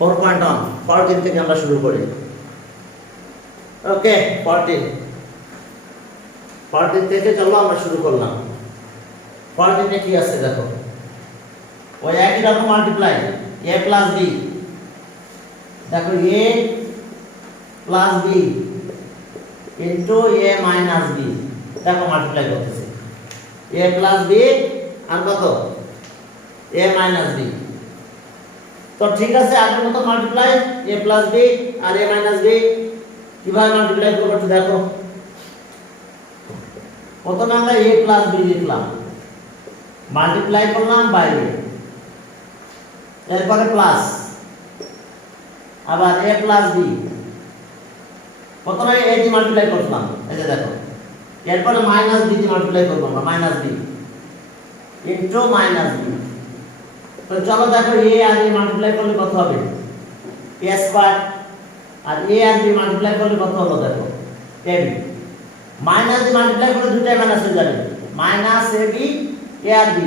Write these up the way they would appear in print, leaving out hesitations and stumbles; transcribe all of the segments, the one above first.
4.1 14 থেকে আমরা শুরু করি। ওকে 14 থেকে চলো আমরা শুরু করলাম। 14 এ কি আছে দেখো, ওই একই রকম মাল্টিপ্লাই a প্লাস b, দেখো a plus b into a minus b, দেখো মাল্টিপ্লাই করতেছে a প্লাস b আর কত a মাইনাস b। তো ঠিক আছে, আগের মতো মাল্টিপ্লাই a প্লাস b আর a মাইনাস b কিভাবে মাল্টিপ্লাই করব একটু দেখো। প্রথমে আমরা a প্লাস b লিখলাম, মাল্টিপ্লাই করলাম বাইরে, এরপরে প্লাস, আবার a প্লাস b, প্রথমে a দিয়ে মাল্টিপ্লাই করলাম, এই যে দেখো, এরপরে মাইনাস b দিয়ে মাল্টিপ্লাই করব আমরা, minus b into minus b। তো চলো দেখো a আর a মাল্টিপ্লাই করলে কত হবে, a স্কয়ার, আর a আর b মাল্টিপ্লাই করলে কত হলো দেখো ab, মাইনাস দিয়ে মাল্টিপ্লাই করলে দুটাই মাইনাস হয়ে যাবে, মাইনাস ab a আর b,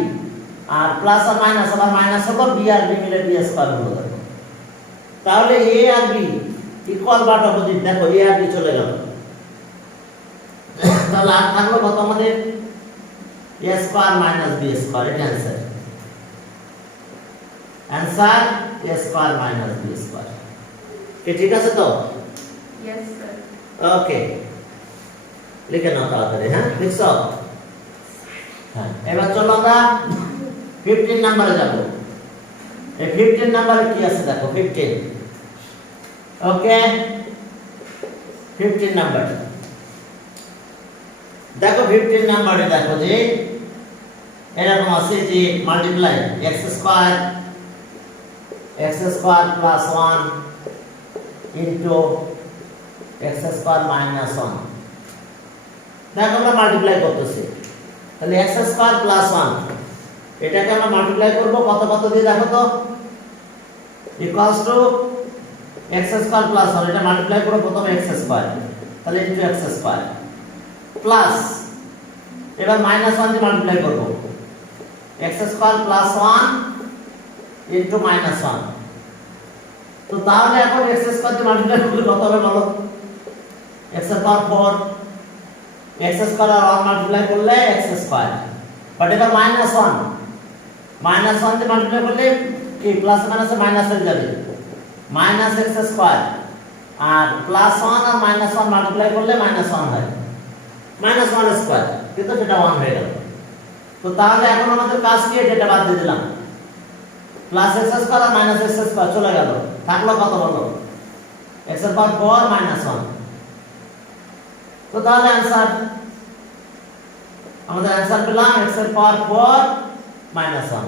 আর প্লাস আর মাইনাস আবার মাইনাস হবে, b আর b মিলে b স্কয়ার হলো দেখো। তাহলে a আর b ইকুয়াল বাট অপোজিট, দেখো a আর b চলে গেল, তাহলে আর থাকলো কত আমাদের a square minus b square, এটা answer, answer a square minus b square. কি ঠিক আছে তো? Yes sir. ওকে, লিখে নাও তাড়াতাড়ি। হ্যাঁ লিখছো? হ্যাঁ, এবার চলো আমরা 15 নম্বরে যাব। এই 15 নম্বরে কি আছে দেখো, 15। ওকে 15 নাম্বার দেখো, 15 নম্বরে দেখো যে এরকম আছে যে multiply x square plus 1 into x square minus 1। দেখো আমরা মাল্টিপ্লাই করতেছি, তাহলে x স্কয়ার প্লাস 1 এটাকে আমরা মাল্টিপ্লাই করব কত দিয়ে দেখো তো, equals to x square plus 1, এটা মাল্টিপ্লাই করব প্রথমে x স্কয়ার, তাহলে ইনটু x স্কয়ার প্লাস, এবার মাইনাস 1 দিয়ে মাল্টিপ্লাই করব, x square plus 1 into minus 1। তো তাহলে এখন x স্কয়ার দিয়ে মাল্টিপ্লাই করলে কত হবে বলো, x এর পাওয়ার 4, x স্কয়ার আর 1 মাল্টিপ্লাই করলে x স্কয়ার, বাট এটা মাইনাস 1 দিয়ে মাল্টিপ্লাই করলে কি প্লাস মাইনাসে মাইনাস হয়ে যাবে, মাইনাস x স্কয়ার, আর প্লাস 1 আর মাইনাস 1 মাল্টিপ্লাই করলে মাইনাস 1 হয়, মাইনাস 1 স্কয়ার, কিন্তু সেটা 1 হয়ে গেল। তো তাহলে এখন আমাদের কাজ কি, এটা বাদ দিয়ে দিলাম, প্লাস x স্কয়ার আর মাইনাস x স্কয়ার চলে গেল, থাকলো কত বলো, x এর পাওয়ার 4 মাইনাস 1। তো তাহলে आंसर, আমাদের आंसर পেলাম x এর পাওয়ার 4 মাইনাস 1।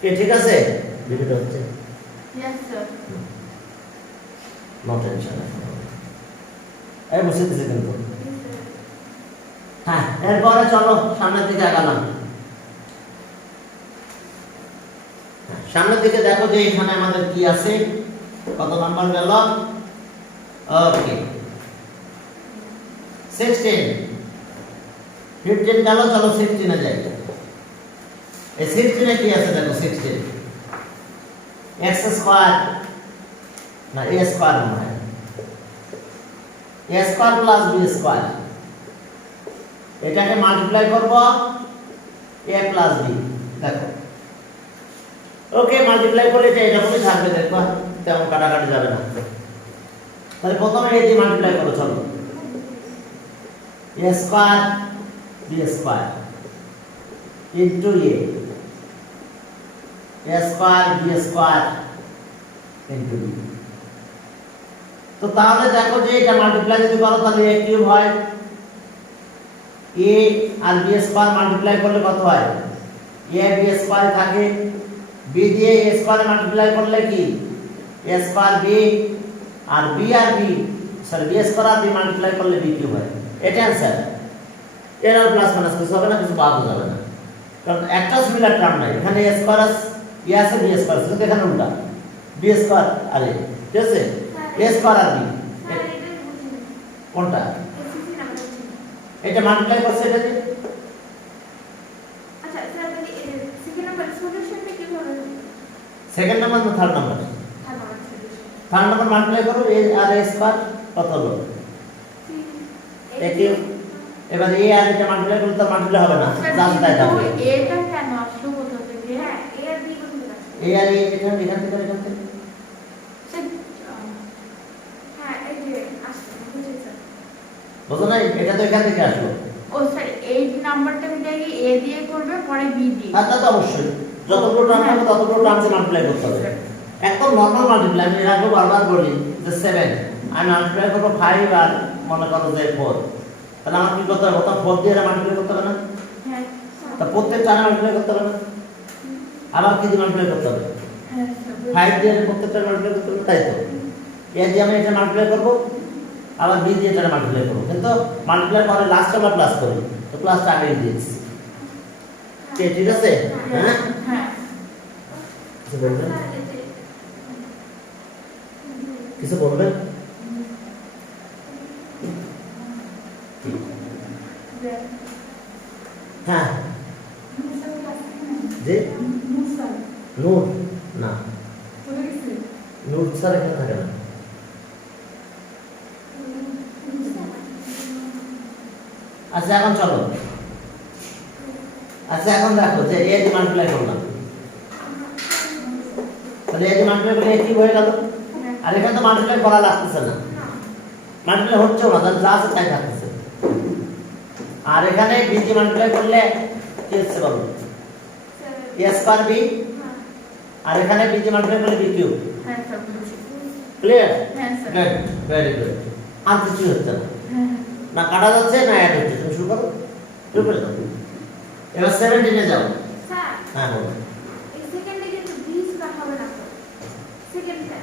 কি ঠিক আছে? রিপিট হচ্ছে? Yes sir. নো টেনশন, এই বসে দিছি কিন্তু। হ্যাঁ, এরপরে চলো সামনের দিকে আগালাম। সামনের দিকে দেখো যে এখানে আমাদের কি আছে, কত নাম্বার গেল, ওকে 16, 15 গেল, চলো 16 এ যাই। এই 16 এ কি আছে দেখো, 16 x স্কয়ার না a স্কয়ার মনে হয়, a square plus b square, এটাকে মাল্টিপ্লাই করব a প্লাস b, দেখো ওকে মাল্টিপ্লাই করলে এটা এরকমই থাকবে, দেখো তেমন কাটাকাটি যাবে না। তাহলে প্রথমে a দিয়ে মাল্টিপ্লাই করো, চলো a square b square into a square b square into b। তো তাহলে দেখো যে এটা মাল্টিপ্লাই যদি করো তাহলে a কিউব হয়, a আর b স্কয়ার মাল্টিপ্লাই করলে কত হয়, a b স্কয়ার থাকে, b দিয়ে a স্কয়ার মাল্টিপ্লাই করলে কি a স্কয়ার b, আর b আর b সরি b স্কয়ার আর b মাল্টিপ্লাই করলে b কিউব হয়। এটা आंसर, এর আর প্লাস মাইনাস কিছু হবে না, কিছু বাদ যাবে না, কারণ একটা সিমিলার টার্ম নাই, এখানে a স্কয়ার আছে b স্কয়ার আছে, কিন্তু এখানে উল্টা b স্কয়ার আর a, ঠিক আছে, a স্কয়ার আর b কোনটা, এটা মাল্টিপ্লাই করছে এটা দিয়ে। আচ্ছা স্যার, সেকেন্ড নাম্বার সলিউশনটা কি হবে? সেকেন্ড নাম্বার না third number? Third number. Third number multiply করো a আর a স্কয়ার কত হলো একই এবার a আর এটা মাল্টিপ্লাই করলে তো মাল্টিপ্লাই হবে না জাস্ট তাই থাকবে এটা কেন আসলো কোথা থেকে? হ্যাঁ এ আর বি কোন থেকে? a আর a এখান থেকে হ্যাঁ এই যে আসছে বুঝেছ? বুঝো না এটা তো এখান থেকে আসলো ও স্যার 8 নাম্বারটা মিটাই এ দিয়ে করবে পরে বি দিয়ে। হ্যাঁ তা তো অবশ্যই যতগুলো টার্ম হবে ততগুলো টার্মকে মাল্টিপ্লাই করতে হবে একদম নরমাল মাল্টিপ্লাই আমি এর আগে বারবার বলি যে 7 আমি মাল্টিপ্লাই করব 5 আর মনে করো যে 4 তাহলে আমার কি করতে হবে প্রথম 4 দিয়ে মাল্টিপ্লাই করতে হবে না হ্যাঁ তা প্রত্যেক টার্মে মাল্টিপ্লাই করতে হবে না আবার কি দিয়ে মাল্টিপ্লাই করতে হবে হ্যাঁ স্যার 5 দিয়ে প্রত্যেকটা মাল্টিপ্লাই করতে হবে তাই তো এ দিয়ে আমি এটা মাল্টিপ্লাই করব আবার বি দিয়ে এটা মাল্টিপ্লাই করব কিন্তু মাল্টিপ্লাই করে লাস্ট আমরা প্লাস করি তো প্লাসটা আগে দিয়েছি ঠিক আছে হ্যাঁ হ্যাঁ কিছু বলবেন কিছু বলবেন হ্যাঁ জি নূর না নূর স্যার এখানে থাকে না আচ্ছা এখন চলো আচ্ছা এখন দেখো যে এ দিয়ে মাল্টিপ্লাই করলাম তাহলে এ দিয়ে মাল্টিপ্লাই করলে কি হয়ে গেল আর এখানে তো মাল্টিপ্লাই করা লাগতেছে না মাল্টিপ্লাই হচ্ছেও না তাহলে যা আছে তাই থাকতেছে আর এখানে বি দিয়ে মাল্টিপ্লাই করলে কি হচ্ছে বলো এ স্কয়ার বি আর এখানে বি দিয়ে মাল্টিপ্লাই করলে বি কিউব হ্যাঁ স্যার বুঝছি। ক্লিয়ার হ্যাঁ স্যার গুড ভেরি গুড আর কিছু হচ্ছে না হ্যাঁ না কাটা যাচ্ছে না অ্যাড হচ্ছে তুমি শুরু করো শুরু করে দাও এবার 17 এ যাও স্যার হ্যাঁ বলো এই সেকেন্ডে কিন্তু বি স্কয়ার হবে না তো সেকেন্ডটা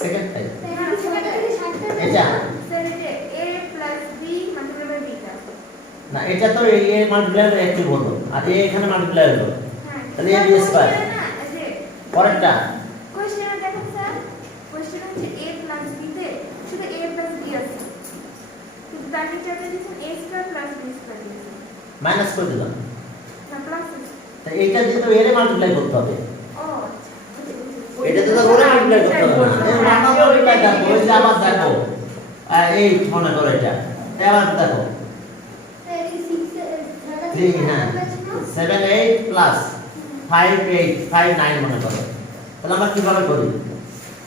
সেকেন্ড টাইম হ্যাঁ সেকেন্ডটা থেকে 60টা এটা? স্যার এটা a b multiply by b টা না এটা তো এ মাল্টিপ্লাই একই হলো আর এ এখানে মাল্টিপ্লাই হলো হ্যাঁ তাহলে a b স্কয়ার না এই যে পরেরটা কোশ্চেনে দেখেন স্যার কোশ্চেনে হচ্ছে a b তে শুধু a b আছে কিন্তু তার নিচে দিয়েছেন a স্কয়ার b স্কয়ার দিয়েছেন মাইনাস করে দিলাম না প্লাস তাই এইটা দিয়ে তো এর মাল্টিপ্লাই করতে হবে ও এটা তো ওরে মাল্টিপ্লাই করতে হবে না এর মাথা মাল্টিপ্লাই দেখো ওই যে আবার দেখো এই মনে করো এটা এবার দেখো 3 হ্যাঁ 7 8 প্লাস 5 8 5 9 মনে করো তাহলে আমরা কিভাবে করি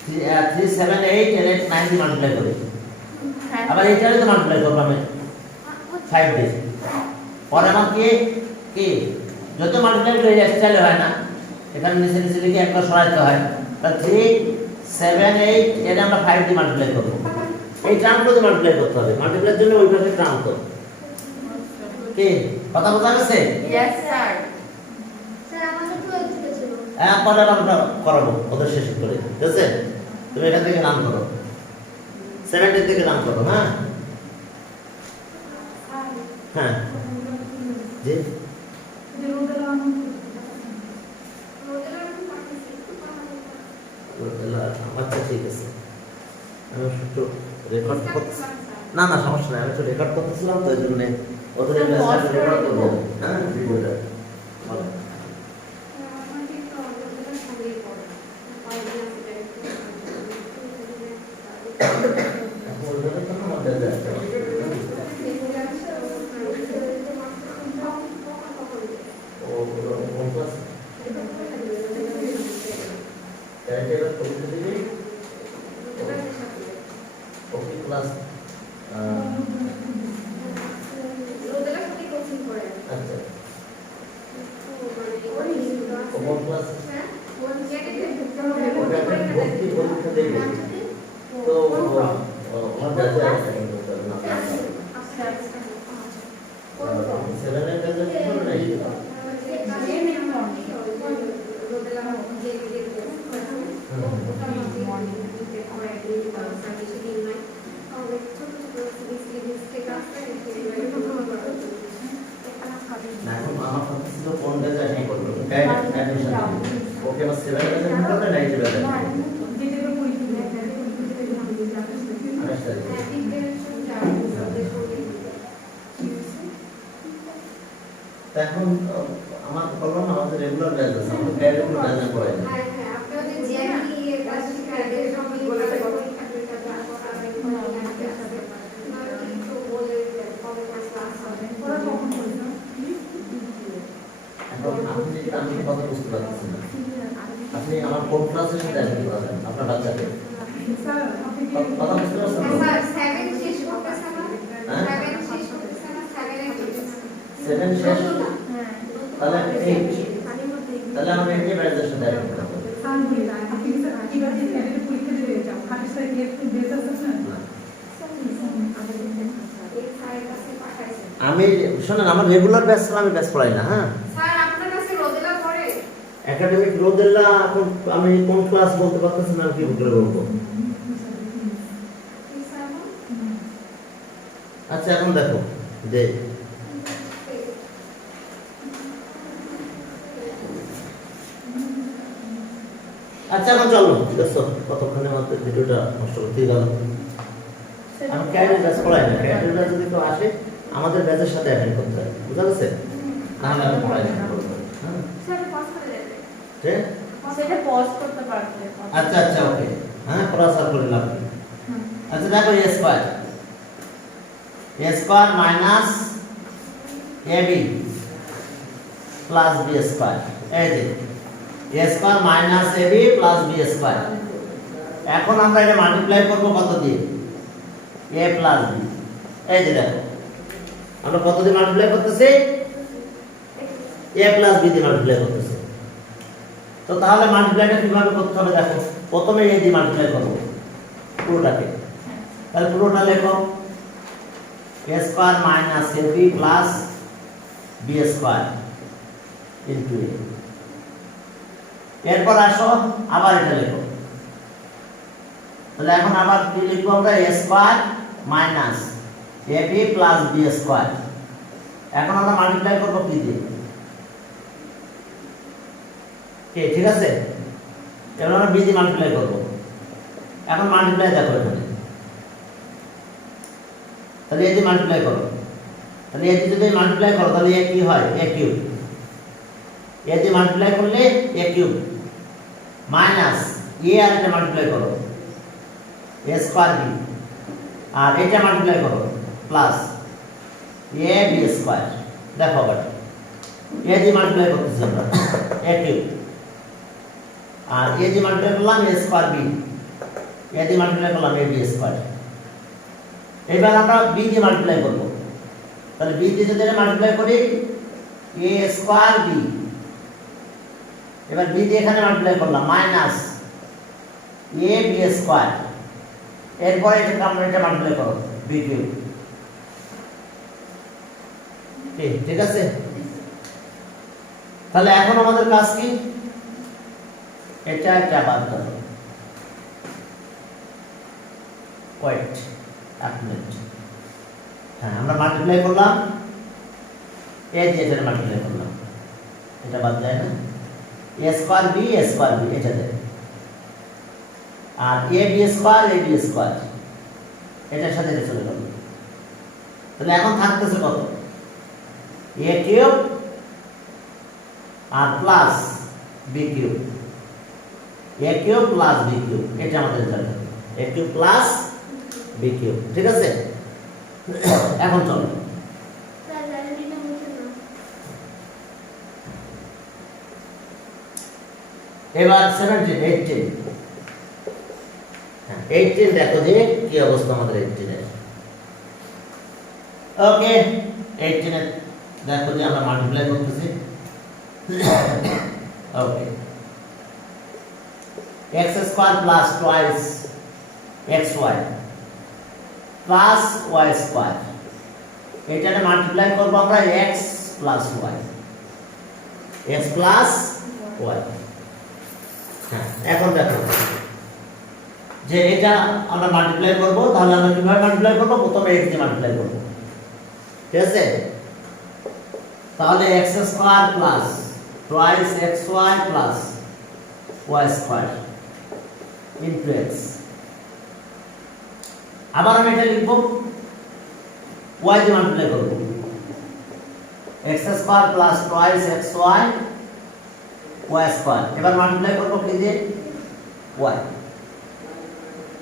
3 7 8 এর 9 দিয়ে মাল্টিপ্লাই করি হ্যাঁ আবার এইটারে তো মাল্টিপ্লাই করব আমি 5 দিয়ে পরে আমার কি যত মাল্টিপ্লাই করে স্টাইল হয় না এখানে নিচে নিচে লিখে একবার সরাইতে হয় তাহলে 3 7 8 এর আমরা 5 দিয়ে মাল্টিপ্লাই করব এই টার্মগুলো দিয়ে মাল্টিপ্লাই করতে হবে মাল্টিপ্লাইয়ের জন্য ওই পাশে টার্ম তো কি কথা বোঝা গেছে ইয়েস স্যার স্যার আমাদের 12 থেকে ছিল হ্যাঁ পরে আমরা করাবো ওদের শেষ করে ঠিক আছে তুমি এখান থেকে রান করো 70 থেকে রান করো হ্যাঁ হ্যাঁ জি আচ্ছা ঠিক আছে আমি একটু রেকর্ড করতেছি না না সমস্যা নাই আমি একটু রেকর্ড করতেছিলাম তো এই জন্য ওদের রেকর্ড করবো হ্যাঁ ভিডিওটা ভালো এখন আমার কথা ছিল কোন ব্যাচে অ্যাডমিশন করব অ্যাডমিশন ওকে আমার 7 ব্যাচে অ্যাডমিশন করতে 90 ব্যাচে এখন আমার বললাম না আমাদের রেগুলার ব্যাচ আছে আমাদের রেগুলার ব্যাচে পড়াই না হ্যাঁ আপনাদের জ্যাকি এর কাছে আপনি আমার কোন ক্লাসের সাথে অ্যাড করাবেন আপনার বাচ্চাকে স্যার আপনি কি কথা বুঝতে পারছেন তো? স্যার 7 শেষ করতেছে না হ্যাঁ? 7 শেষ করতেছে না 7 এর করতেছে 7 শেষ হ্যাঁ তাহলে 8 আমি বলতে তাহলে আমার 8 ব্যাচের সাথে অ্যাড করতে হবে স্যার বলি আপনি কি স্যার কিভাবে ক্যাডেট পরীক্ষা দিতে যাও খালি স্যার কি একটু বেস আছে না না। এই ফাইল কাছে পাঠাইছেন আমি শুনুন আমার রেগুলার ব্যাচ আমি ব্যাচ পড়াই না হ্যাঁ স্যার আপনার কাছে রোদেলা পড়ে একাডেমিক রোদেলা এখন আমি কোন ক্লাস বলতে পারতেছি না কি করে বলবো কি স্যার আচ্ছা এখন দেখো যে আচ্ছা এখন চলো দেখছো কতক্ষণের মধ্যে ভিডিওটা নষ্ট করতে গেল আমি ক্যাডেট ব্যাচ পড়াই না ক্যাডেট ব্যাচ যদি কেউ আসে আমাদের ব্যাচের সাথে অ্যাটেন্ড করতে হবে বুঝা গেছে তাহলে আমি পড়াই না হ্যাঁ স্যার পজ করে দেবে ঠিক? সেটা পজ করতে পারবে আচ্ছা আচ্ছা ওকে হ্যাঁ পড়া স্যার করে লাভ নেই। আচ্ছা দেখো A square minus ab plus B square এই যে A square minus ab plus B square এখন আমরা এটা মাল্টিপ্লাই করব কত দিয়ে a প্লাস b এই যে দেখো আমরা কত দিয়ে মাল্টিপ্লাই করতেছি a প্লাস b দিয়ে মাল্টিপ্লাই করতেছি তো তাহলে মাল্টিপ্লাইটা কিভাবে করতে হবে দেখো প্রথমে a দিয়ে মাল্টিপ্লাই করব পুরোটাকে তাহলে পুরোটা লেখো a square minus ab plus b square into a এরপর আসো আবার এটা লেখো তাহলে এখন আবার কি লিখবো আমরা a square minus ab plus b square এখন আমরা মাল্টিপ্লাই করব কি দিয়ে ঠিক আছে এবার আমরা b দিয়ে মাল্টিপ্লাই করব এখন মাল্টিপ্লাই দেখো এখানে তাহলে এই যে মাল্টিপ্লাই করো তাহলে এই যদি মাল্টিপ্লাই করো তাহলে এ কি হয় a কিউব এই যে মাল্টিপ্লাই করলে a কিউব মাইনাস a আর এটা মাল্টিপ্লাই করো a স্কয়ার b আর এটা মাল্টিপ্লাই করো প্লাস a b স্কয়ার দেখো আবার a দিয়ে মাল্টিপ্লাই করতেছি আমরা a কিউব আর a দিয়ে মাল্টিপ্লাই করলাম a স্কয়ার b a দিয়ে মাল্টিপ্লাই করলাম a b স্কয়ার এবার আমরা b দিয়ে মাল্টিপ্লাই করব তাহলে b দিয়ে যদি এটা মাল্টিপ্লাই করি a স্কয়ার b এবার b দিয়ে এখানে মাল্টিপ্লাই করলাম মাইনাস a b স্কয়ার এরপর এটা আমরা এটা মাল্টিপ্লাই করব b কিউব ঠিক আছে তাহলে এখন আমাদের কাজ কি এটা বাদ দাও ওয়েট এক মিনিট হ্যাঁ আমরা মাল্টিপ্লাই করলাম a দিয়ে এটা মাল্টিপ্লাই করলাম এটা বাদ যায় না a স্কয়ার b এটা দেয় আর a b স্কয়ার এটার সাথে এটা চলে গেল তাহলে এখন থাকতেছে কত a কিউব আর plus b cube a cube plus b cube এটা আমাদের জানা a cube plus b cube ঠিক আছে এখন চলো স্যার জানেন মুছে না এবার 18 দেখো যে কি অবস্থা আমাদের 18 এর ওকে 18 এর দেখো যে আমরা মাল্টিপ্লাই করতেছি ওকে x square plus twice xy plus y square এটাকে মাল্টিপ্লাই করব আমরা x প্লাস y হ্যাঁ এখন দেখো যে এটা আমরা মাল্টিপ্লাই করব তাহলে আমরা কিভাবে মাল্টিপ্লাই করব প্রথমে x দিয়ে মাল্টিপ্লাই করব ঠিক আছে তাহলে x square plus twice xy plus y square into x আবার আমি এটা লিখব y দিয়ে মাল্টিপ্লাই করব x square plus twice xy y square এবার মাল্টিপ্লাই করব কি দিয়ে y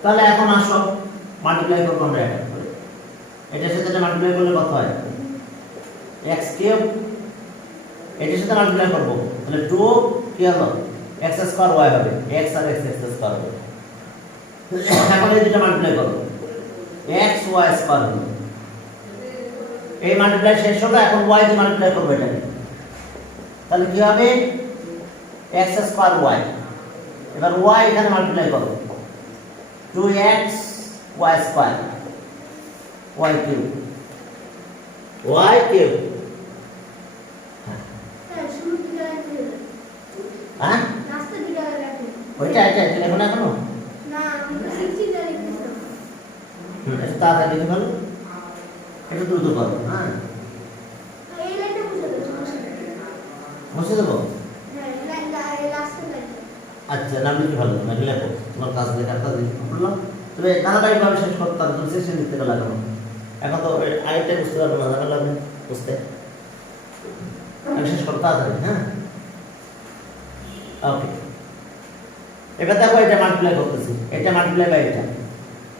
তাহলে এখন আসো মাল্টিপ্লাই করব আমরা এটা করে এটার সাথে এটা মাল্টিপ্লাই করলে কত হয় x কিউব এটার সাথে মাল্টিপ্লাই করব তাহলে 2 কি হলো x স্কয়ার y হবে x আর x স্কয়ার হবে। এখন এই দুটো মাল্টিপ্লাই করো x y স্কয়ার হলো। এই মাল্টিপ্লাই শেষ হলো, এখন y দিয়ে মাল্টিপ্লাই করব এটাকে। তাহলে কি হবে x স্কয়ার y। এবার y এখানে মাল্টিপ্লাই করো 2x y square y cube y cube. Sir শুরু দিকে রাখবেন হ্যাঁ রাস্তা দিকে রাখবেন ওইটা এটা লিখো না কেন? না আমি তো শিখছি না লিখতেছি এটা তাড়াতাড়ি লিখে ফেলো, এটা দ্রুত করো। হ্যাঁ এই লাইনটা বুঝে দাও মুছে দেবো। হ্যাঁ লাস্টে লাইন আচ্ছা নাম লিখে ফেলো, না লেখো, তোমার কাজ লেখার কাজ বললাম। তবে ধারাবাহিকভাবে শেষ করতে হবে, তুমি সেশন লিখতে লাগানো। এখন তো আরেকটা বুঝতে পারবো না, জানা লাগবে বুঝতে। আমি শেষ করতে তাড়াতাড়ি। হ্যাঁ ওকে, এবার দেখো এটা মাল্টিপ্লাই করতেছি, এটা মাল্টিপ্লাই বাই এটা।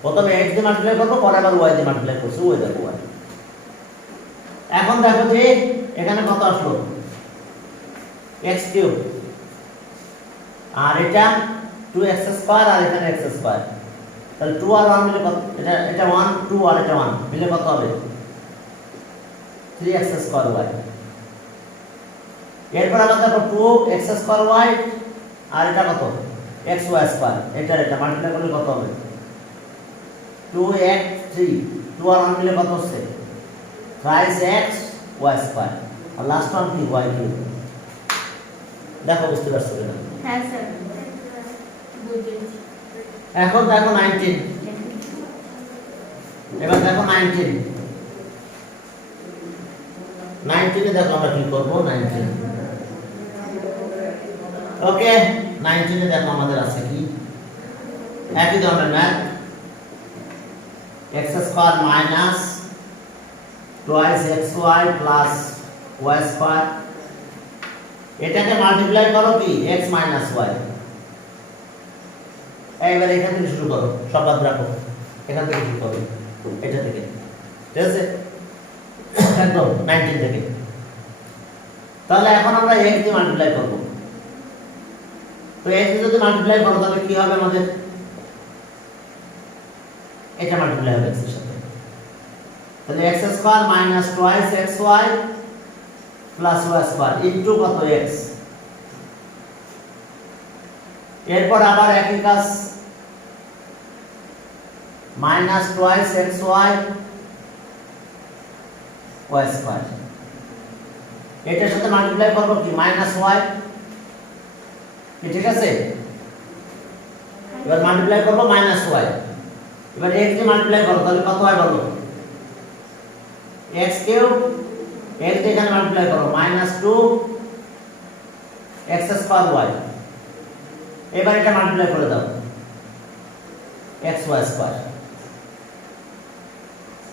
প্রথমে x দিয়ে মাল্টিপ্লাই করবো, পরে আবার y দিয়ে মাল্টিপ্লাই করছি, ওই দেখো y। এখন দেখো যে এখানে কত আসলো x কিউব, আর এটা 2x স্কয়ার, আর এখানে x স্কয়ার। তাহলে 2 আর 1 মিলে কত? এটা 1 2 আর এটা 1 মিলে কত হবে? 3x square y। এরপর আবার দেখো 2x স্কয়ার y আর এটা কত? xy square. এটা মাল্টিপ্লাই করলে কত হবে? 2x 3 2 আর 1 মিলে কত হচ্ছে? thrice x y square. আর লাস্ট ওয়ান কি? y cube. দেখো বুঝতে পারছো কিনা? হ্যাঁ স্যার বুঝেছি। এখন দেখো 19। এবার দেখো 19 এ দেখো আমরা কি করব। 19 ওকে, 19 এ দেখো আমাদের আছে কি একই ধরনের math. x square minus twice xy plus y square. এটাকে মাল্টিপ্লাই করো কি x মাইনাস y। এইবার এখান থেকে শুরু করো, সব বাদ রাখো, এখান থেকে শুরু করো, এটা থেকে, ঠিক আছে? একদম 19 থেকে। তাহলে এখন আমরা x দিয়ে মাল্টিপ্লাই করব। তো x দিয়ে যদি মাল্টিপ্লাই করো তাহলে কি হবে আমাদের? এটা মাল্টিপ্লাই হবে x এর সাথে। তাহলে x square minus twice xy plus y square into কত x। এরপর আবার একই কাজ, minus twice xy y square. এটার সাথে মাল্টিপ্লাই করব কি মাইনাস y, ঠিক আছে? এবার মাল্টিপ্লাই করব মাইনাস y। এবার x দিয়ে মাল্টিপ্লাই করো, তাহলে কত হয় বলো? x cube. x দিয়ে এখানে মাল্টিপ্লাই করো মাইনাস 2 x স্কয়ার y। এবার এটা মাল্টিপ্লাই করে দাও xy স্কয়ার।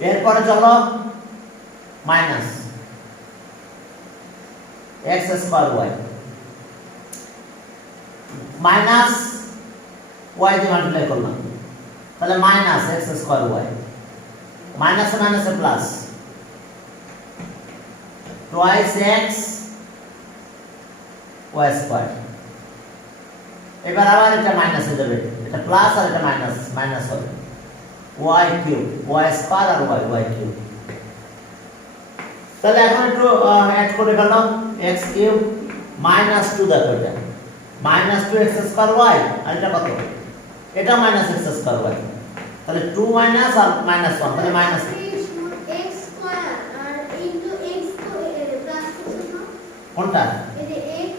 এরপরে চলো minus x square y minus y দিয়ে মাল্টিপ্লাই করলাম, তাহলে minus x square y। Minus মাইনাসে plus twice x y square. এবার আবার এটা মাইনাস হয়ে যাবে, এটা প্লাস আর এটা মাইনাস, মাইনাস হবে y কিউব, y স্কয়ার আর y কিউব। তাহলে এখন একটু অ্যাড করে ফেলো, x কিউব মাইনাস 2, দেখো এটা মাইনাস 2x স্কয়ার y, আর এটা কত? এটা মাইনাস x স্কয়ার y। তাহলে 2 মাইনাস আর মাইনাস 1, তাহলে মাইনাস x স্কয়ার আর ইনটু x তো প্লাস করতে না কোনটা? এই যে x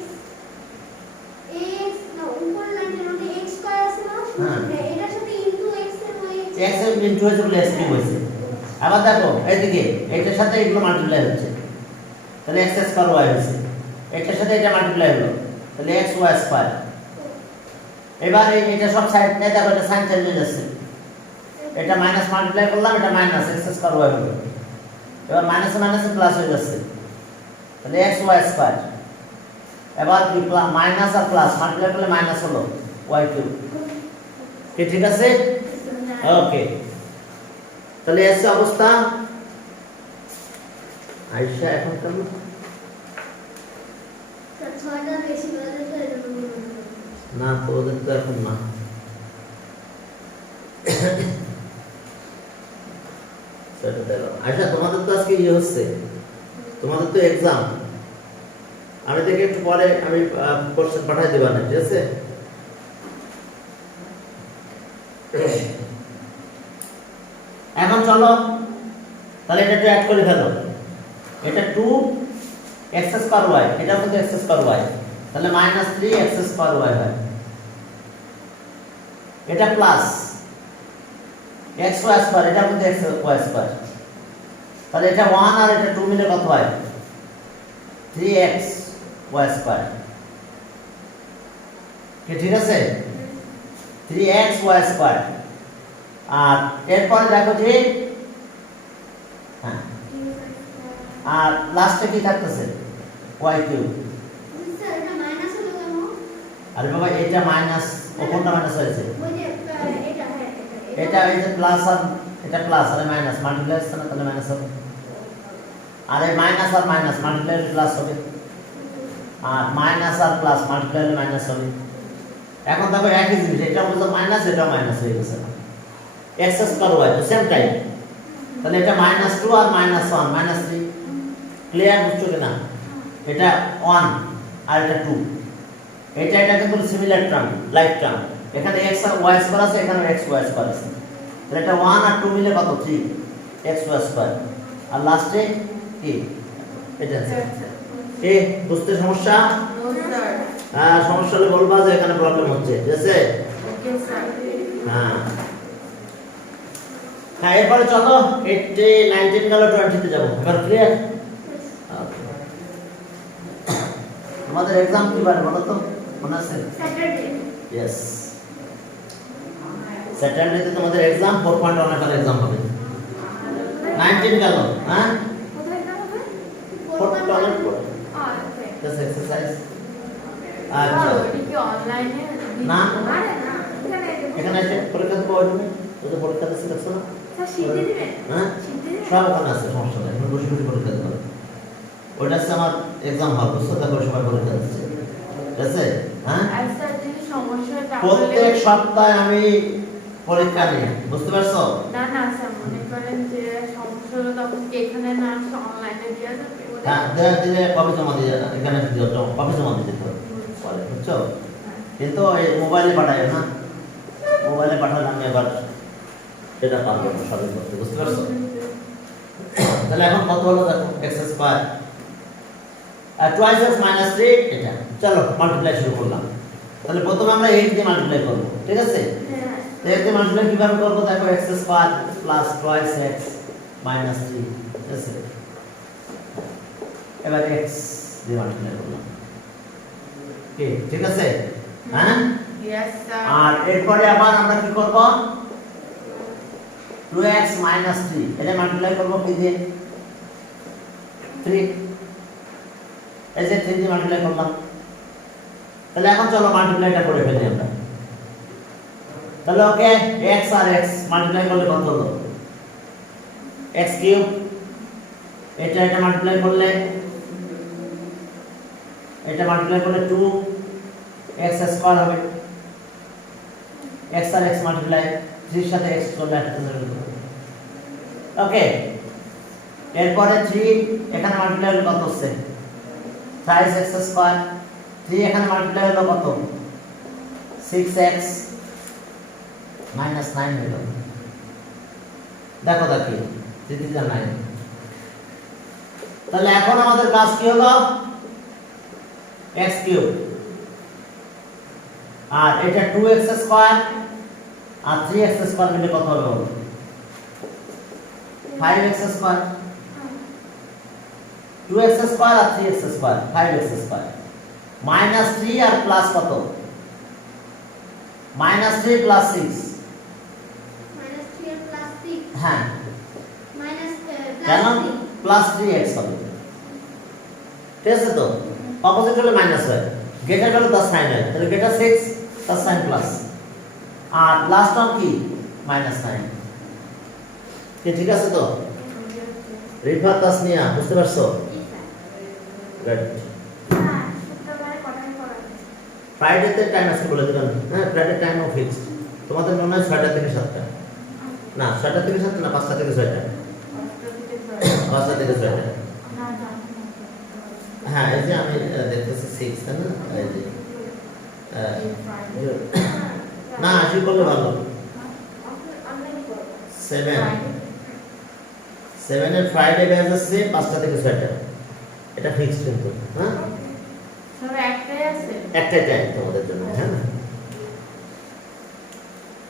না উপর লাইনের মধ্যে x স্কয়ার আছে না? হ্যাঁ। এটার সাথে ইনটু x এর হয়ে x এর ইনটু হয়েছে বলে x কিউব হয়েছে। আবার দেখো এইদিকে এটার সাথে এগুলো মাল্টিপ্লাই হচ্ছে, তাহলে x স্কয়ার y হয়েছে। এটার সাথে এটা মাল্টিপ্লাই হলো, তাহলে x y স্কয়ার। এবার এটা সব সাইড নিয়ে দেখো, এটা সাইন চেঞ্জ হয়ে যাচ্ছে। এটা মাইনাস মাল্টিপ্লাই করলাম, এটা মাইনাস x স্কয়ার y হলো। এবার মাইনাস মাইনাস প্লাস হয়ে যাচ্ছে, তাহলে x y স্কয়ার। এবার কি মাইনাস আর প্লাস মাল্টিপ্লাই করলে মাইনাস হলো y কিউব। কি ঠিক আছে? ওকে, তাহলে এসে অবস্থা আয়শা এখন কেমন? 6টা বেশি বাজে তো এরকম না তো ওদের তো এখন না। সেটা দেখো। আচ্ছা তোমাদের তো আজকে ইয়ে হচ্ছে, তোমাদের তো এক্সাম, আমি দেখে একটু পরে আমি কোশ্চেন পাঠাই দেব না, ঠিক আছে? এখন চলো তাহলে এটা একটু অ্যাড করে ফেলো। এটা 2x স্কয়ার y, এটা কিন্তু x স্কয়ার y, তাহলে -3x স্কয়ার y হয়। এটা প্লাস xy স্কয়ার, এটা কিন্তু xy স্কয়ার, তাহলে এটা 1 আর এটা 2 মিলে কত হয়? 3xy square. কি ঠিক আছে? 3xy square. আর এরপরে দেখো যে হ্যাঁ, আর লাস্টে কি থাকতেছে? y cube. স্যার এটা মাইনাস হলো কেন? আরে বাবা এটা মাইনাস, কোনটা মাইনাস হয়েছে? ওই যে এটা হ্যাঁ এটা এই যে প্লাস আর এটা প্লাস আর মাইনাস মাল্টিপ্লাই হচ্ছে না, তাহলে মাইনাস হবে। আর এই মাইনাস আর মাইনাস মাল্টিপ্লাই হলে প্লাস হবে, আর মাইনাস আর প্লাস মাল্টিপ্লাই হলে মাইনাস হবে। এখন দেখো একই জিনিস, এটা বলতো মাইনাস, এটা মাইনাস হয়ে গেছে না, x স্কয়ার y তো সেম টাইম, তাহলে এটা -2 আর -1 -3। ক্লিয়ার বুঝছো কিনা? এটা 1 আর এটা 2, এটা কিন্তু সিমিলার টার্ম, লাইক টার্ম। এখানে x আর y স্কয়ার আছে, এখানে x y স্কয়ার আছে, তাহলে এটা 1 আর 2 মিলে কত? 3x y square. আর লাস্টে কি? এটা এ বুঝতে সমস্যা? No sir. সমস্যা হলে বলবা যে এখানে প্রবলেম হচ্ছে, ঠিক আছে? Okay sir. হ্যাঁ হ্যাঁ, এরপরে চলো 80 19 গেল 20 তে যাব। এবার ক্লিয়ার? আমাদের এক্সাম কি বার বলো তো, মনে আছে? স্যাটারডে ইয়েস, স্যাটারডে তে তোমাদের এক্সাম 4.1 এর এক্সাম হবে। 19 গেল, হ্যাঁ কোথায় না হবে? 4.1 পড়ে ওকে জাস্ট এক্সারসাইজ। স্যার আচ্ছা ওটা কি অনলাইনে? না, আরে না এখানে এখানে এসে পরীক্ষা দেবো, ওইখানে ওদের পরীক্ষা দিতে লাগছে না? স্যার শীতে দিবেন হ্যাঁ শীতে দিবেন সব ওখানে আছে, সমস্যা নেই, এখানে বসে বসে পরীক্ষা দিতে হবে। ওইটা হচ্ছে আমার এক্সাম হল, বুঝতে থাকো, সবাই পরীক্ষা দিচ্ছে, ঠিক আছে? হ্যাঁ আর স্যার যদি সমস্যা তাহলে প্রত্যেক সপ্তাহে আমি পরীক্ষা নিই, বুঝতে পারছো? না না স্যার, মনে করেন যে সমস্যা হলো তখন কি এখানে না আসলে অনলাইনে দেওয়া যাবে? হ্যাঁ দেওয়া দিলে কবে জমা দিয়ে এখানে কবে জমা দিতে হবে পরে, বুঝছো? কিন্তু এই মোবাইলে পাঠায় না, মোবাইলে পাঠালে আমি এবার সেটা পারবো না সবই করতে, বুঝতে পারছো? তাহলে এখন কত হলো দেখো, x স্কয়ার আর 2x -3, এটা চলো মাল্টিপ্লাই শুরু করলাম। তাহলে প্রথমে আমরা 8 দিয়ে মাল্টিপ্লাই করব, ঠিক আছে? হ্যাঁ 8 দিয়ে মাল্টিপ্লাই কিভাবে করব দেখো, x স্কয়ার প্লাস 2x -3, ঠিক আছে? এবার x দিয়ে মাল্টিপ্লাই করলাম, কি ঠিক আছে? হ্যাঁ ইয়েস স্যার। আর এরপরে আবার আমরা কি করব, 2x -3 এটা মাল্টিপ্লাই করব কি দিয়ে? 3, এই যে 3 দিয়ে মাল্টিপ্লাই করলাম। তাহলে এখন চলো মাল্টিপ্লাইটা করে ফেলি আমরা। তাহলে ওকে, x আর x মাল্টিপ্লাই করলে কত হলো? x কিউব, এটা মাল্টিপ্লাই করলে, এটা মাল্টিপ্লাই করলে 2x স্কয়ার হবে, x আর x মাল্টিপ্লাই 3 এর সাথে x করলে একটা ওকে। এরপরে 3 এখানে মাল্টিপ্লাই হলো কত হচ্ছে? 5x স্কয়ার, 3 এখানে মাল্টিপ্লাই হলো কত? 6x -9 হলো। দেখো দেখি 3 3 9। তাহলে এখন আমাদের কাজ কি হলো? x কিউব, আর এটা 2x স্কয়ার আর 3x স্কয়ার মিলে কত হবে বলো? 5x square. 2x স্কয়ার আর 3x স্কয়ার 5x স্কয়ার, -3 আর প্লাস কত? -3 প্লাস 6, -3 আর +3 হ্যাঁ কেন প্লাস 3x হবে, ঠিক আছে? তো অপোজিট হলে মাইনাস হয়, গেটার হলে তার সাইন হয়, তাহলে গেটার 6 তার সাইন প্লাস, আর লাস্ট টার্ম কি? -9, কি ঠিক আছে? তো রিফা তাসনিয়া বুঝতে পারছো? গুড। হ্যাঁ শুক্রবারে কটায় পড়াবে? ফ্রাইডেতে টাইম আজকে বলে দিলাম, হ্যাঁ ফ্রাইডে টাইমও ফিক্সড। তোমাদের মনে হয় 6টা থেকে 7টা, না 6টা থেকে 7টা না 5টা থেকে 6টা, 5টা থেকে 6টা। হ্যাঁ এই যে আমি দেখতেছি 6 তাই না, এই যে না আসি করলে ভালো। 7 এর ফ্রাইডে ব্যাচ আছে 5টা থেকে 6টা, এটা ফিক্সড কিন্তু। হ্যাঁ স্যার একটাই আছে। একটাই টাইম তোমাদের জন্য, হ্যাঁ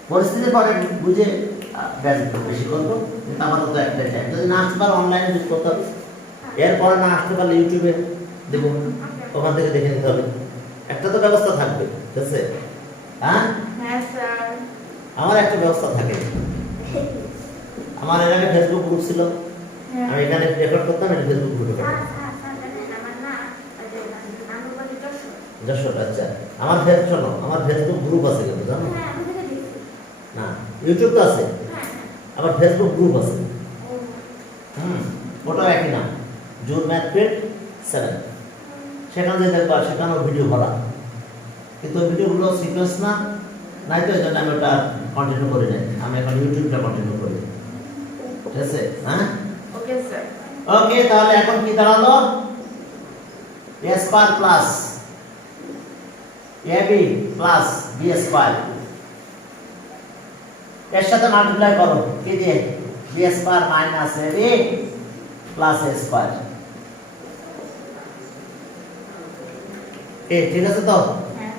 পরিস্থিতি পরে বুঝে ব্যাচ বেশি করবো, কিন্তু আমার তো একটাই টাইম। যদি না আসতে পারো অনলাইনে যুক্ত করতে হবে, এরপরে না আসতে পারলে ইউটিউবে দেবো, ওখান থেকে দেখে নিতে হবে। একটা তো ব্যবস্থা থাকবে, ঠিক আছে? হ্যাঁ হ্যাঁ স্যার। আমার একটা ব্যবস্থা থাকে। আমার এর আগে ফেসবুক গ্রুপ ছিল, আমি এখানে রেকর্ড করতাম, এটা ফেসবুক গ্রুপে করতাম। যশোর, আচ্ছা। আমার শোনো, আমার ফেসবুক গ্রুপ আছে কিন্তু জানো না, ইউটিউব তো আছে, আমার ফেসবুক গ্রুপ আছে। ওটাও একই নাম, জুন ম্যাথ ফিল্ড 7। সেখানে যে দেখবা সেখানেও ভিডিও ভরা, কিন্তু ওই ভিডিওগুলো সিকোয়েন্স না, নাই তো এই জন্য আমি ওটা কন্টিনিউ করি নাই। আমি এখন ইউটিউবটা কন্টিনিউ করি, ঠিক আছে? হ্যাঁ ওকে স্যার। ওকে, তাহলে এখন কি দাঁড়ালো? a square plus ab plus b square, এর সাথে মাল্টিপ্লাই করো কি দিয়ে? b square minus ab plus a square. ঠিক আছে তো? হ্যাঁ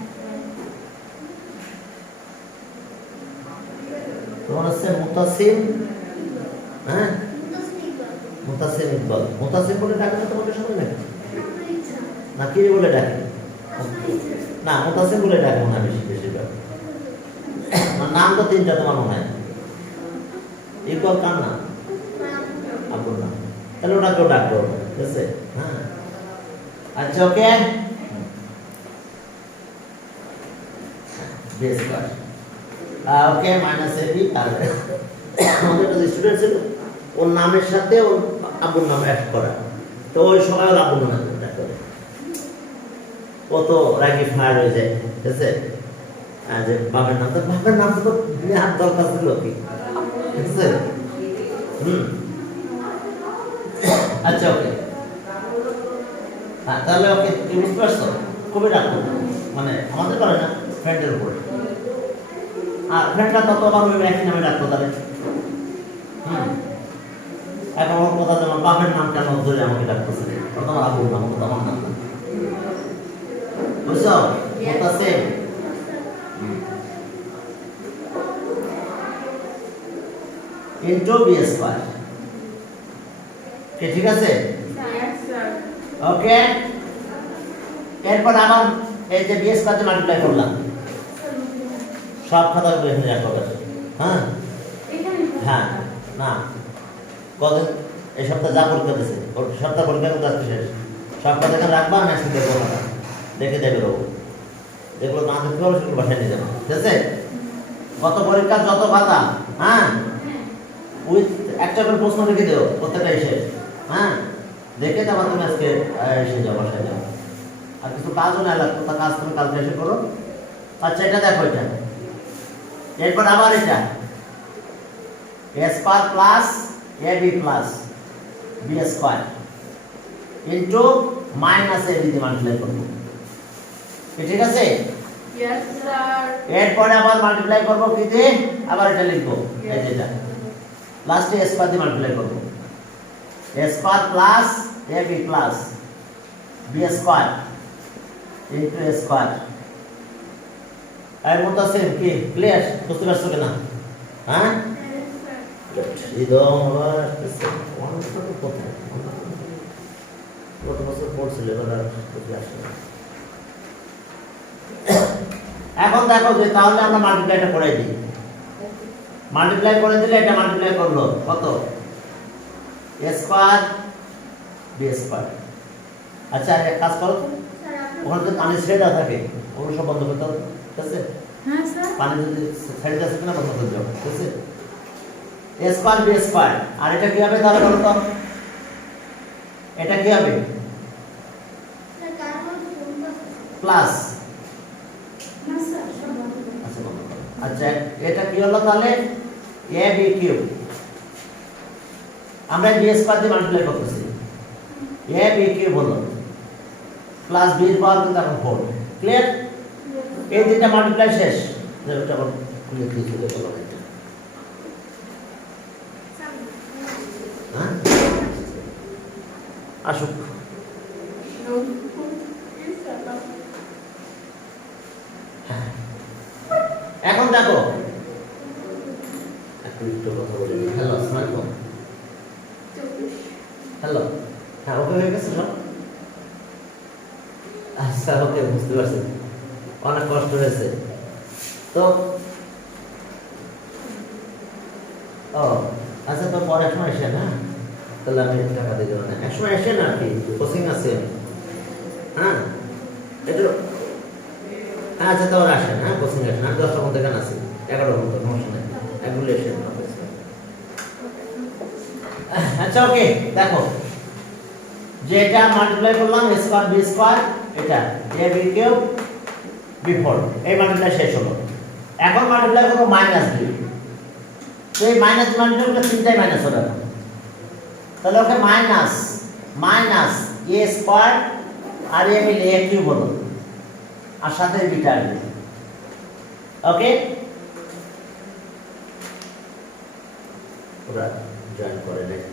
তোমার হচ্ছে মুতাসিম, হ্যাঁ মুতাসিম ইকবাল। মুতাসিম বলে ডাকে না তোমাকে সবাই নাকি, না কি বলে ডাকে? না মুতাসিম বলে ডাকে মনে হয় বেশিরভাগ। নাম তো 3টা তোমার মনে হয়। ইকবাল কার নাম? আপুর নাম। তাহলে ওটাকেও ডাকবো, ঠিক আছে? হ্যাঁ আচ্ছা okay. Base class okay minus ab। আর আমাদের একটা স্টুডেন্ট ছিল, ওর নামের সাথে ওর আব্বুর নাম অ্যাড করা, তো ওই সময় ওর আব্বুর নাম অ্যাড করে, ও তো রাগি ফায়ার হয়ে যায়, ঠিক আছে? যে বাবার নাম, তো বাবার নাম তো নেওয়ার দরকার ছিল কি, ঠিক আছে? আচ্ছা ওকে, হ্যাঁ তাহলে ওকে কি বুঝতে পারছো? খুবই রাখবো, মানে আমাদের করে না, ফ্রেন্ডের উপরে। আর ফ্রেন্ডটা তত আবার ওই একই নামে ডাকতো তাহলে। এখন ওর কথা, যেমন বাপের নাম কেন ধরে আমাকে ডাকতেছে, ও তোমার আবুর নাম, ও তোমার নাম না, বুঝছো? মুতাসিম ইনটু বি স্কয়ার, ঠিক আছে? স্যার। ওকে, এরপর আবার এই যে বি স্কয়ার দিয়ে মাল্টিপ্লাই করলাম, সব খাতাগুলো এখানে রাখবো। হ্যাঁ হ্যাঁ না কদিন এই সপ্তাহে যা পরীক্ষা দিয়েছে, ওর সপ্তাহ পরীক্ষা কিন্তু আজকে শেষ, সব খাতা এখানে রাখবা, আমি আজকে দেখবো না, দেখে দেখে দেবো, যেগুলো না দেখতে পারবো সেগুলো বাসায় নিয়ে যাবো, ঠিক আছে? কত পরীক্ষা যত খাতা, হ্যাঁ উইথ একটা করে প্রশ্ন লিখে দেবো প্রত্যেকটা এসে, হ্যাঁ দেখে তারপর তুমি আজকে এসে যাও, বাসায় যাও। আর কিছু কাজও না লাগতো, তা কাজ তুমি কালকে এসে করো। আচ্ছা এটা দেখো, এটা এরপর আবার এটা a square plus ab plus b square into minus ab দিয়ে মাল্টিপ্লাই করব, ঠিক আছে? Yes sir. এরপরে আবার মাল্টিপ্লাই করব কি দিয়ে? আবার এটা লিখবো, এই যেটা লাস্টে a স্কয়ার দিয়ে মাল্টিপ্লাই করব, a square plus ab plus b square into a square. আর মুতাসিম কি ক্লিয়ার? বুঝতে পারছো কিনা? হ্যাঁ একদম আবার কোথায় কত বছর পড়ছিল, এবার এখন দেখো যে তাহলে আমরা মাল্টিপ্লাইটা করে দিই, মাল্টিপ্লাই করে দিলে এটা মাল্টিপ্লাই করলো কত? a square b square. আচ্ছা এক কাজ করো তো, ওখানে তো পানি ছেড়ে দেওয়া থাকে, ওগুলো সব বন্ধ করতে হবে, ঠিক আছে? হ্যাঁ স্যার। পানি যদি ছেড়ে দেওয়া থাকে না, বন্ধ করে দেওয়া, ঠিক আছে? a square b square. আর এটা কি হবে তাহলে বলো তো? এটা কি হবে? প্লাস আচ্ছা এটা কি হলো তাহলে a b কিউব আমরা b স্কয়ার দিয়ে মাল্টিপ্লাই করতেছি a b কিউব হলো প্লাস b এর পাওয়ার কিন্তু এখন 4 ক্লিয়ার এই দুটো মাল্টিপ্লাই শেষ যেটা এখন খুলে দিয়ে চলে গেল হ্যাঁ আসুক এখন দেখো একটু কথা বলি হ্যালো আসসালামু আলাইকুম হ্যালো হ্যাঁ ওকে হয়ে গেছে সব আচ্ছা ওকে বুঝতে পারছি অনেক কষ্ট হয়েছে তো ও আচ্ছা তো পরে এক সময় এসেন হ্যাঁ তাহলে আমি টাকা দিয়ে দেবো না এক সময় এসেন আর কি কোচিং আছে হ্যাঁ একটু আচ্ছা তো ওরা আসেন হ্যাঁ কোচিং আসেন আমি 10টার মধ্যে এখানে আছি 11টার মধ্যে সমস্যা নেই এগুলো এসেন আচ্ছা ওকে দেখো যেটা মাল্টিপ্লাই করলাম a স্কয়ার b স্কয়ার এটা a b কিউব b4 এই মাল্টিপ্লাই শেষ হলো এখন মাল্টিপ্লাই করব মাইনাস b তো এই মাইনাস মাল্টিপ্লাই করলে তিনটাই মাইনাস হবে এখন তাহলে ওকে মাইনাস a স্কয়ার আর a মিলে a কিউব হলো আর সাথে বিটা আসবে ওকে ওরা জয়েন করে নেয়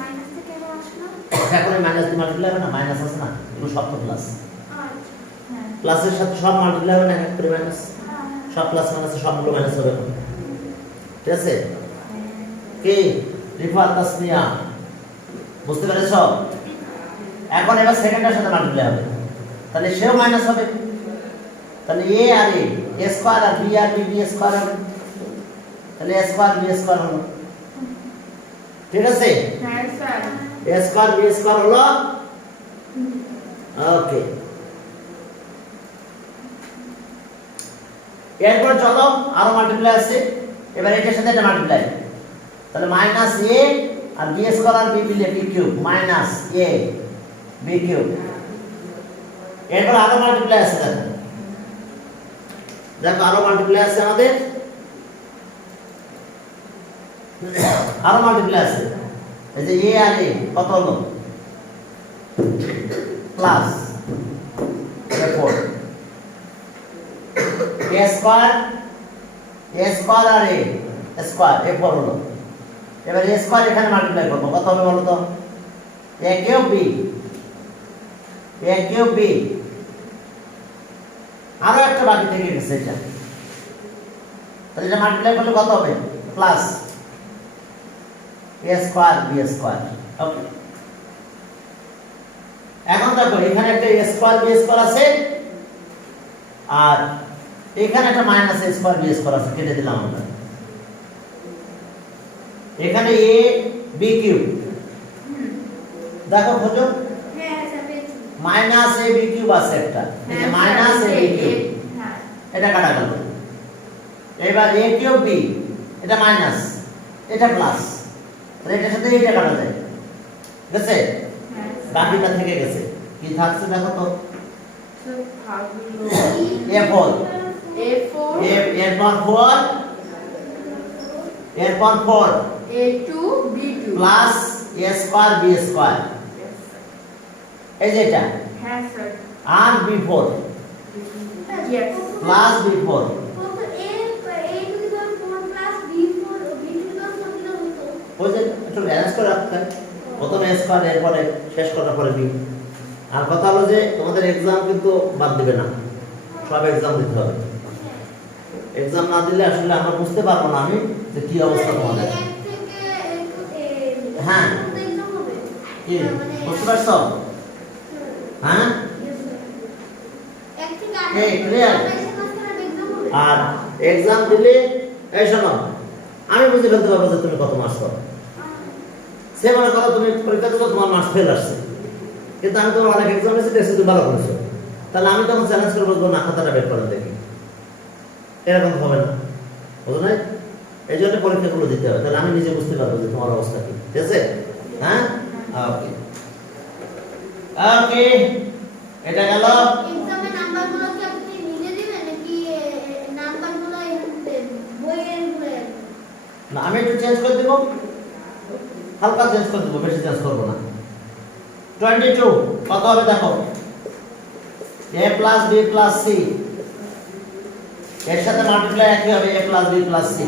মাইনাস থেকে এবার আসলো এখন মাইনাস দিয়ে মাল্টিপ্লাই হবে না মাইনাস আছে না এগুলো সব তো প্লাস আচ্ছা হ্যাঁ প্লাসের সাথে সব মাল্টিপ্লাই হবে না এক করে মাইনাস সব প্লাস মাইনাস সবগুলো মাইনাস হবে ঠিক আছে কি রিফাত তাসমিয়া বুঝতে পেরেছো এখন এবার সেকেন্ডের সাথে মাল্টিপ্লাই হবে তাহলে সেও মাইনাস হবে তাহলে a আর a স্কয়ার আর b আর b স্কয়ার হবে তাহলে a স্কয়ার b স্কয়ার হলো ঠিক আছে হ্যাঁ sir a square b square হলো ওকে এরপর চলো আরো মাল্টিপ্লাই আছে এবার এটার সাথে এটা মাল্টিপ্লাই তাহলে মাইনাস a আর b স্কয়ার আর b মিলে b cube minus a b cube এরপর আরো মাল্টিপ্লাই আছে দেখো আরো মাল্টিপ্লাই আছে আমাদের আরো মাল্টিপ্লাই আছে এই যে a আর a কত হলো প্লাস 4 a স্কয়ার আর a স্কয়ার a4 হলো এবার a স্কয়ার এখানে মাল্টিপ্লাই করব কত হবে বলো তো a কিউব b আরো একটা বাকি থেকে গেছে এটা তাহলে এটা মাল্টিপ্লাই করলে কত হবে plus a square b square ওকে এখন দেখো এখানে একটা a স্কয়ার b স্কয়ার আছে আর এখানে একটা minus a square b square আছে কেটে দিলাম আমরা এখানে a b কিউব দেখো খোঁজো হ্যাঁ স্যার পেয়েছি মাইনাস a b কিউব আছে একটা এই যে মাইনাস a b কিউব হ্যাঁ এটা কাটা গেল এবার a কিউব b এটা মাইনাস এটা প্লাস তাহলে এটার সাথে এইটা কাটা যায় গেছে হ্যাঁ বাকিটা থেকে গেছে কি থাকছে দেখো তো স্যার ভাগলো a4 A4 এরপর 4 A2 B2 plus a square b square এই যে এটা হ্যাঁ স্যার আর b4 ইয়েস প্লাস b4 কত a to the power 4 plus b4 b to the power 4 দিলে হতো ওই যে একটু ব্যালেন্স করে রাখতে হয়। প্রথমে a স্কয়ার এরপরে শেষ করার পরে b আর কথা হলো যে তোমাদের এক্সাম কিন্তু বাদ দিবে না সব এক্সাম দিতে হবে এক্সাম না দিলে আসলে আমরা বুঝতে পারবো না আমি যে কি অবস্থা তোমাদের হ্যাঁ। কি বুঝতে পারছো হ্যাঁ এই ক্লিয়ার আর এক্সাম দিলে এই শোনো আমি বুঝে ফেলতে পারবো যে তুমি কত মার্কস পাবে সে মনে করো তুমি পরীক্ষা দিলে তোমার মার্কস ফেল আসছে কিন্তু আমি তোমার অনেক এক্সাম এসে টেস্টে তুমি ভালো করেছো তাহলে আমি তখন চ্যালেঞ্জ করে বলবো না খাতাটা বের করে দেখি এরকম হবে না বুঝো নাই এই জন্য পরীক্ষাগুলো দিতে হবে তাহলে আমি নিজে বুঝতে পারবো যে তোমার অবস্থা কি ঠিক আছে হ্যাঁ ওকে ওকে এটা গেল এক্সামে নাম্বারগুলো কি আপনি নিজে দিবেন নাকি নাম্বার না আমি একটু চেঞ্জ করে দেব, হালকা চেঞ্জ করে দেব, বেশি চেঞ্জ করব না। 22 কত হবে দেখো, a plus b plus c এর সাথে মাল্টিপ্লাই একই হবে a plus b plus c।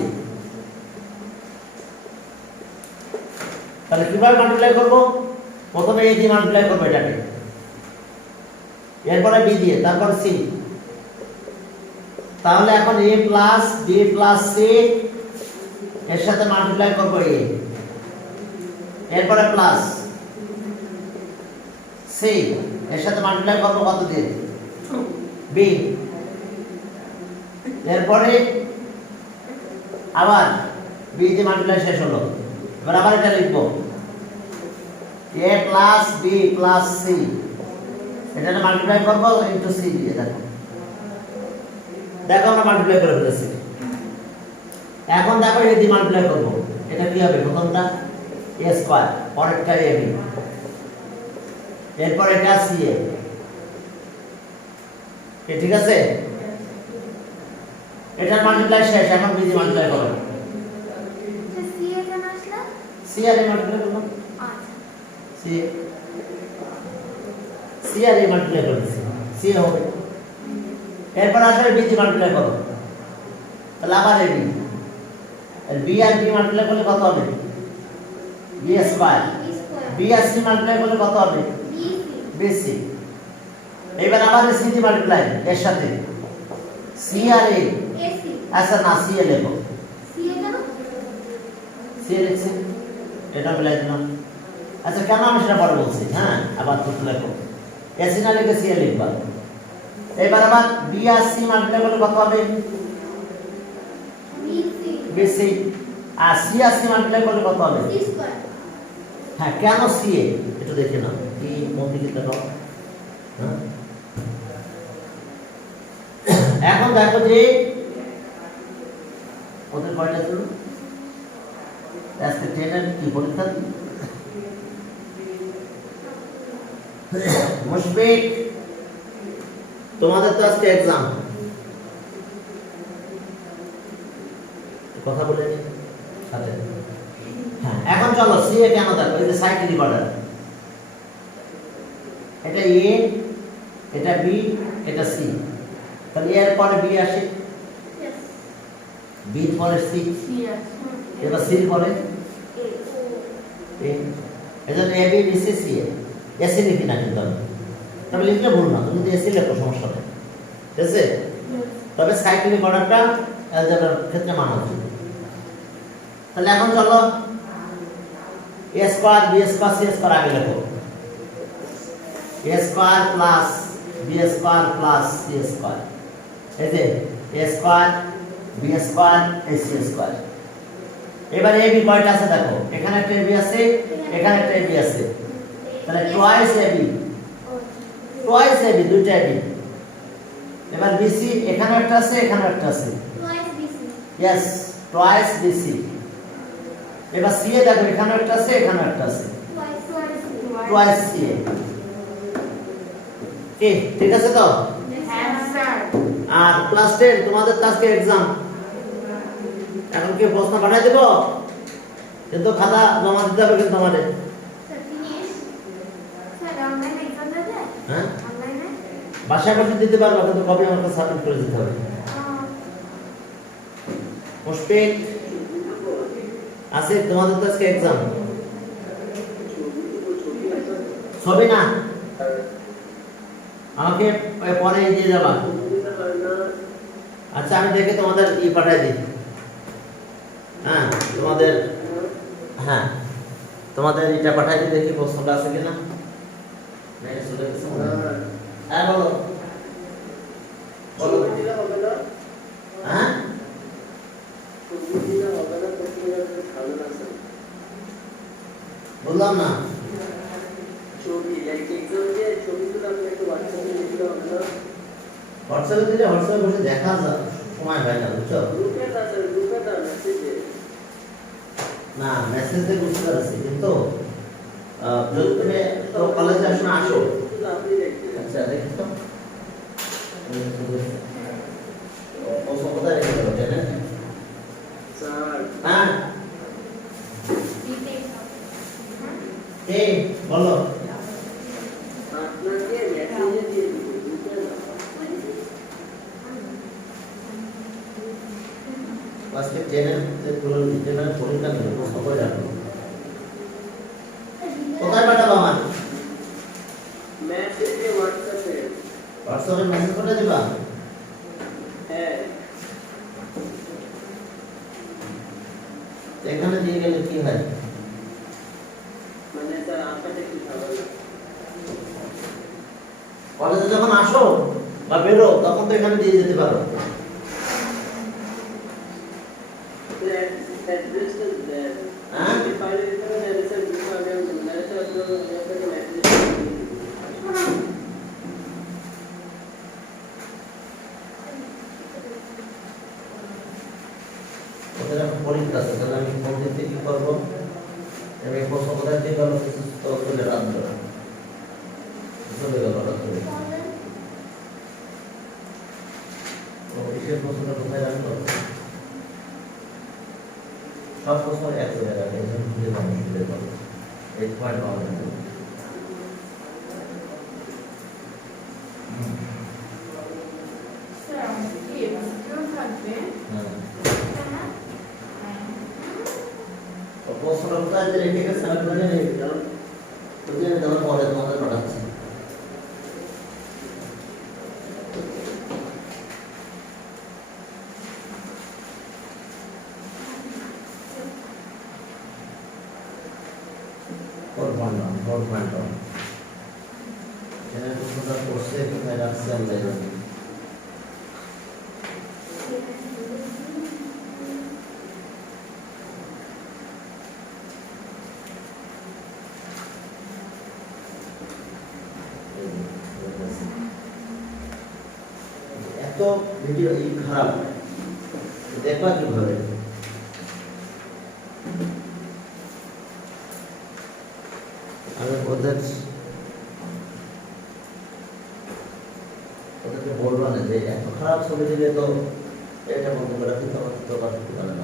তাহলে কিভাবে মাল্টিপ্লাই করব? প্রথমে a দিয়ে মাল্টিপ্লাই করব এটাকে, এরপরে b দিয়ে, তারপর c। তাহলে এখন a plus b plus c এর সাথে মাল্টিপ্লাই করব a, এরপরে প্লাস c এর সাথে মাল্টিপ্লাই করব কত দিয়ে, b, এরপরে আবার b দিয়ে মাল্টিপ্লাই শেষ হলো। এবার আবার এটা লিখব a plus b plus c, এটা মাল্টিপ্লাই করব ইনটু c দিয়ে। দেখো দেখো আমরা মাল্টিপ্লাই করে ফেলেছি। এখন দেখো এই দিয়ে মাল্টিপ্লাই করব, এটা কি হবে? প্রথমটা a স্কয়ার, পরেরটা ab, এরপর এটা ca, ঠিক আছে? এটা মাল্টিপ্লাই শেষ, এখন b দিয়ে মাল্টিপ্লাই করব। সি এর কেন আসলো? c আর a মাল্টিপ্লাই করব, আচ্ছা c আর a মাল্টিপ্লাই করতেছি, c হবে। এরপর আসলে b দিয়ে মাল্টিপ্লাই করব, তাহলে আবার ab, আর b আর b মাল্টিপ্লাই করলে কত হবে? b square. b আর c মাল্টিপ্লাই করলে কত হবে? bc। এবার আবার c দিয়ে মাল্টিপ্লাই এর সাথে, c আর a, এসি আচ্ছা না c এ লেখো, সি এর কেন? c এ লিখছি, এটা মিলাই দিলাম। আচ্ছা কেন আমি সেটা পরে বলছি, হ্যাঁ আবার তো লেখো, ac না লিখে c এ লিখবা। এবার আবার b আর c মাল্টিপ্লাই করলে কত হবে? B bc। আর c আর c মাল্টিপ্লাই করলে কত হবে? সি স্কয়ার হ্যাঁ কেন c এ একটু দেখে নাও, কি মন্দিরটা দাও। হ্যাঁ এখন দেখো যে ওদের কয়টা ছিল আজকে, 10 এর কি পরীক্ষা? মুশফিক তোমাদের তো আজকে এক্সাম, কথা বলে নি সাথে। হ্যাঁ এখন চলো সি এ কেন দেখো, এই যে সাইক্লিক অর্ডার, এটা এ, এটা বি, এটা সি, তাহলে এর পরে বি আসে, বি এর পরে সি, এবার সি এর পরে এ, এজন্য A B B C C A, AC লিখি না কিন্তু আমি, তবে লিখলে ভুল না, তুমি যদি এসি লেখো সমস্যা নেই, ঠিক আছে? তবে সাইক্লিক অর্ডারটা অ্যালজেব্রার ক্ষেত্রে মানা উচিত। তাহলে এখন চলো A square B square C square আগে লেখো, A square plus B square plus C square, এই যে A square B square A C square. এবার এ বি কয়টা আছে দেখো, এখানে একটা এ বি আছে, এখানে একটা এ বি আছে, তাহলে twice A B, twice A B, দুইটা এ বি। এবার বিসি এখানে একটা আছে, এখানে একটা আছে, twice B C yes twice. B C এ দেখো, এখানে একটা আছে, এখানে একটা আছে, টুয়াইস সি এ। কি ঠিক আছে তো? হ্যাঁ স্যার। আর ক্লাস 10 তোমাদের তো আজকে এক্সাম, এখন কি প্রশ্ন পাঠিয়ে দেব? কিন্তু খাতা জমা দিতে হবে কিন্তু আমাদের, স্যার ফিনিশ স্যার অনলাইনে এক্সাম দেওয়া যায়? হ্যাঁ অনলাইনে বাসায় বসে দিতে পারবে, কিন্তু কপি আমাকে সাবমিট করে দিতে হবে। মুশফিক আছে তোমাদের তো আজকে এক্সাম, ছবি না আমাকে পরে দিয়ে যাবা। আচ্ছা আমি দেখে তোমাদের ই পাঠাই দিই, হ্যাঁ তোমাদের, হ্যাঁ তোমাদের এটা পাঠাই দিই, দেখি প্রশ্নটা আছে কিনা। হ্যাঁ বলো বলো, হ্যাঁ বললাম না, হোয়াটসঅ্যাপে দিলে হোয়াটসঅ্যাপে বসে দেখা যায়, সময় হয় না বুঝছো? না মেসেজ দিয়ে বুঝতে পারছি, কিন্তু যদি তুমি তো কলেজে আসো না, আসো। আচ্ছা দেখি তো ও কোথায় রেখে দেবো, হ্যাঁ এই বলো আপনাকে মেসেজে দিয়ে দিব বুঝলেন না? আজকে ট্রেনের যে ট্রেনের পরীক্ষা নিয়ে প্রশ্ন করে রাখো কোথায় পাঠাবো আমার মেসেজে হোয়াটসঅ্যাপে। হোয়াটসঅ্যাপে মেসেজ করে দিবা হ্যাঁ এখানে দিয়ে গেলে কি হয় মানে স্যার আপনাকে কি খাবার কলেজে যখন আসো বা বেরো তখন তো এখানে দিয়ে যেতে পারো অ্যাড্রেসটা দেন হ্যাঁ? আপনি ফাইলে দিতে হবে অ্যাড্রেসের বিষয়ে আগে ম্যানেজার আপনাকে মেসেজ ওদের এখন পরীক্ষা আছে তাহলে আমি ফোন দিতে কি করবো আমি প্রশ্ন কোথায় দিয়ে গেল কিছু তো চলে রাত ধরে চলে গেল রাত ধরে কিসের প্রশ্নটা কোথায় রাখলো সব প্রশ্ন এক জায়গায় রাখে একজন খুঁজে পাবো খুঁজে পাবো এই পয়েন্ট পাওয়া যাবে স্যার আমাদের কি এমসিকিউ থাকবে? হ্যাঁ প্রশ্নটা কোথায় যে রেখে গেছে আমি বুঝে নেই কারণ বুঝে নেই তখন পরে তোমাদের পাঠাচ্ছি ফোর পয়েন্ট এখানে প্রশ্নটা করছে কোথায় রাখছে আমি জানি না। এত ভিডিও এই খারাপ দেখবা কিভাবে আমি ওদেরকে বলবো না যে এত খারাপ ছবি দিলে তো এটা বন্ধ করে দিতে পারে না